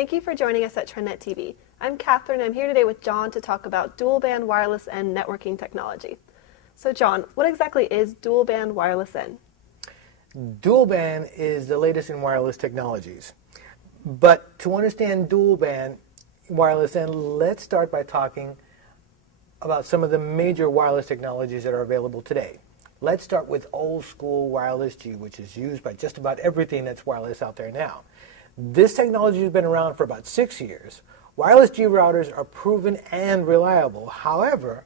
Thank you for joining us at TRENDnet TV. I'm Catherine. I'm here today with John to talk about dual-band wireless N networking technology. So John, what exactly is dual-band wireless N? Dual-band is the latest in wireless technologies. But to understand dual-band wireless N, let's start by talking about some of the major wireless technologies that are available today. Let's start with old-school wireless G, which is used by just about everything that's wireless out there now. This technology has been around for about 6 years. Wireless G routers are proven and reliable. However,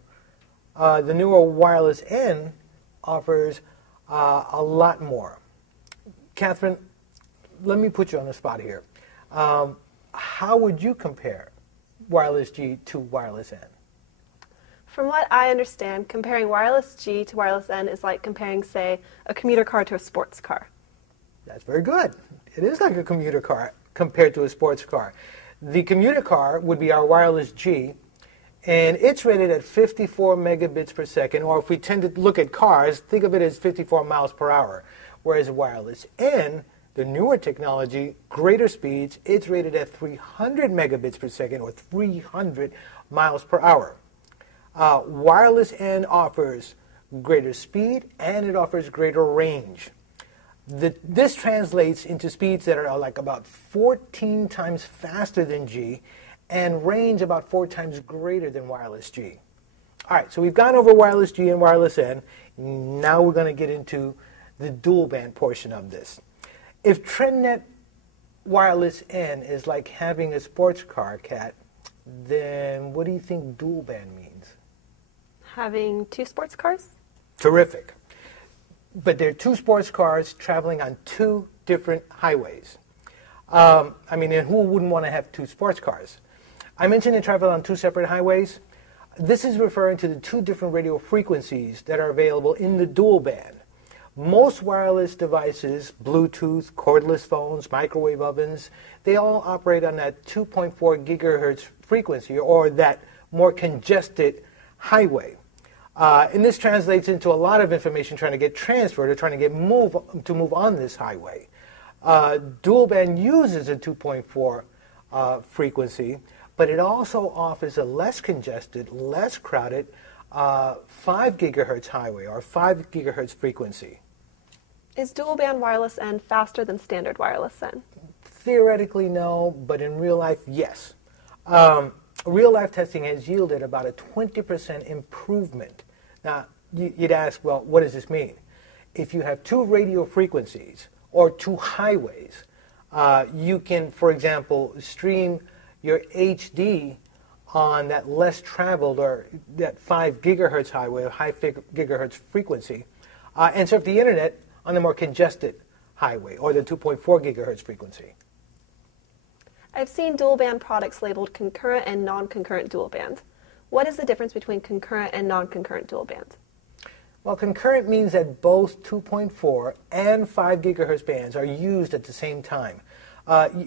the newer wireless N offers a lot more. Catherine, let me put you on the spot here. How would you compare wireless G to wireless N? From what I understand, comparing wireless G to wireless N is like comparing, say, a commuter car to a sports car. That's very good. It is like a commuter car compared to a sports car. The commuter car would be our wireless G, and it's rated at 54 megabits per second, or if we tend to look at cars, think of it as 54 miles per hour. Whereas wireless N, the newer technology, greater speeds, it's rated at 300 megabits per second, or 300 miles per hour. Wireless N offers greater speed, and it offers greater range. This translates into speeds that are like about 14 times faster than G and range about 4 times greater than wireless G. All right, so we've gone over wireless G and wireless N. Now we're going to get into the dual band portion of this. If TRENDnet wireless N is like having a sports car, Kat, then what do you think dual band means? Having 2 sports cars? Terrific. But they're 2 sports cars traveling on 2 different highways. I mean, and who wouldn't want to have 2 sports cars? I mentioned they travel on 2 separate highways. This is referring to the 2 different radio frequencies that are available in the dual band. Most wireless devices, Bluetooth, cordless phones, microwave ovens, they all operate on that 2.4 gigahertz frequency, or that more congested highway. And this translates into a lot of information trying to get transferred or trying to get move on this highway. Dual band uses a 2.4 frequency, but it also offers a less congested, less crowded 5 gigahertz highway, or 5 gigahertz frequency. Is dual band wireless N faster than standard wireless N? Theoretically, no, but in real life, yes. Real-life testing has yielded about a 20% improvement. Now, you'd ask, well, what does this mean? If you have 2 radio frequencies or 2 highways, you can, for example, stream your HD on that less traveled, or that 5 gigahertz highway, or high gigahertz frequency, and surf the internet on the more congested highway, or the 2.4 gigahertz frequency. I've seen dual band products labeled concurrent and non-concurrent dual band. What is the difference between concurrent and non-concurrent dual band? Well, concurrent means that both 2.4 and 5 gigahertz bands are used at the same time.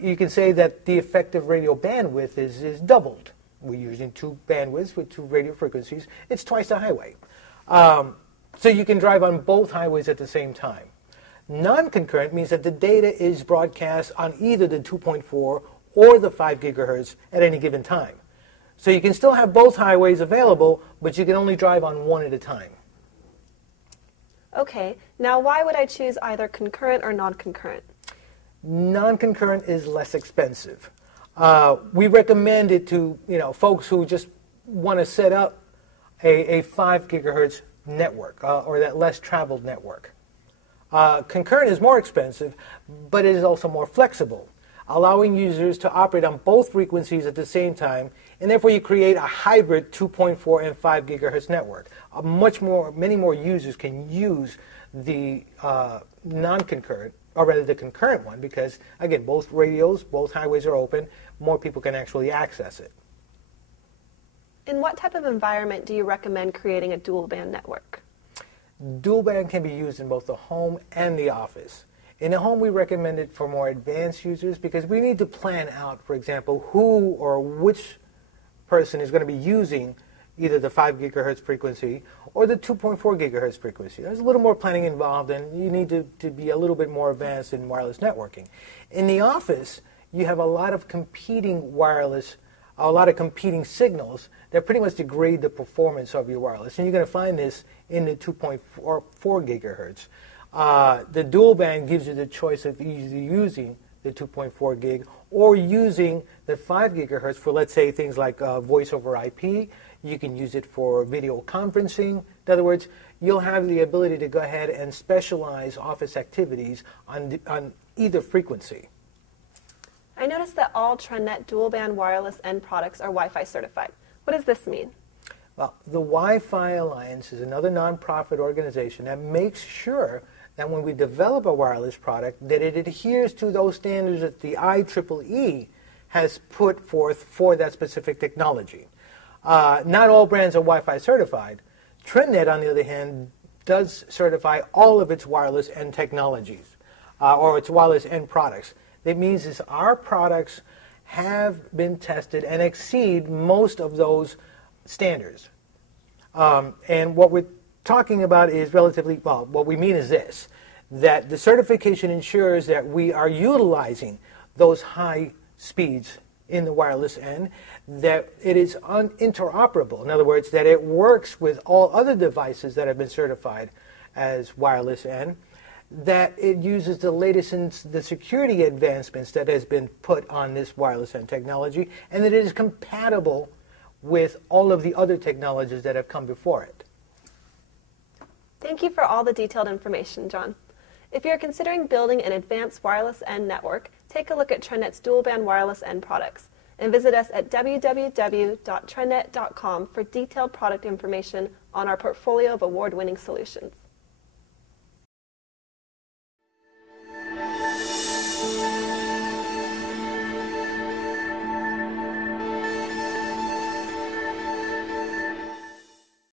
You can say that the effective radio bandwidth is doubled. We're using 2 bandwidths with 2 radio frequencies. It's twice the highway. So you can drive on both highways at the same time. Non-concurrent means that the data is broadcast on either the 2.4 or the 5 gigahertz at any given time. So you can still have both highways available, but you can only drive on one at a time. Okay, now why would I choose either concurrent or non-concurrent? Non-concurrent is less expensive. We recommend it to folks who just want to set up a 5 gigahertz network, or that less traveled network. Concurrent is more expensive, but it is also more flexible, allowing users to operate on both frequencies at the same time, and therefore you create a hybrid 2.4 and 5 gigahertz network. Many more users can use the non-concurrent, or rather the concurrent one, because again, both radios, both highways are open, more people can actually access it. In what type of environment do you recommend creating a dual band network? Dual band can be used in both the home and the office. In the home, we recommend it for more advanced users because we need to plan out, for example, who or which person is going to be using either the 5 gigahertz frequency or the 2.4 gigahertz frequency. There's a little more planning involved, and you need to be a little bit more advanced in wireless networking. In the office, you have a lot of competing a lot of competing signals that pretty much degrade the performance of your wireless. And you're going to find this in the 2.4 gigahertz. The dual band gives you the choice of either using the 2.4 gig or using the 5 gigahertz for, let's say, things like voice over IP. You can use it for video conferencing. In other words, you'll have the ability to go ahead and specialize office activities on either frequency. I noticed that all TRENDnet dual-band wireless end products are Wi-Fi certified. What does this mean? Well, the Wi-Fi Alliance is another nonprofit organization that makes sure that when we develop a wireless product, that it adheres to those standards that the IEEE has put forth for that specific technology. Not all brands are Wi-Fi certified. TRENDnet, on the other hand, does certify all of its wireless end technologies, or its wireless end products. That means is our products have been tested and exceed most of those standards. And what we're talking about is relatively, well, what we mean is this, that the certification ensures that we are utilizing those high speeds in the wireless end, that it is interoperable. In other words, that it works with all other devices that have been certified as wireless end, that it uses the latest in the security advancements that has been put on this wireless end technology, and that it is compatible with all of the other technologies that have come before it. Thank you for all the detailed information, John. If you're considering building an advanced wireless end network, take a look at TRENDnet's dual-band wireless end products, and visit us at www.trendnet.com for detailed product information on our portfolio of award-winning solutions.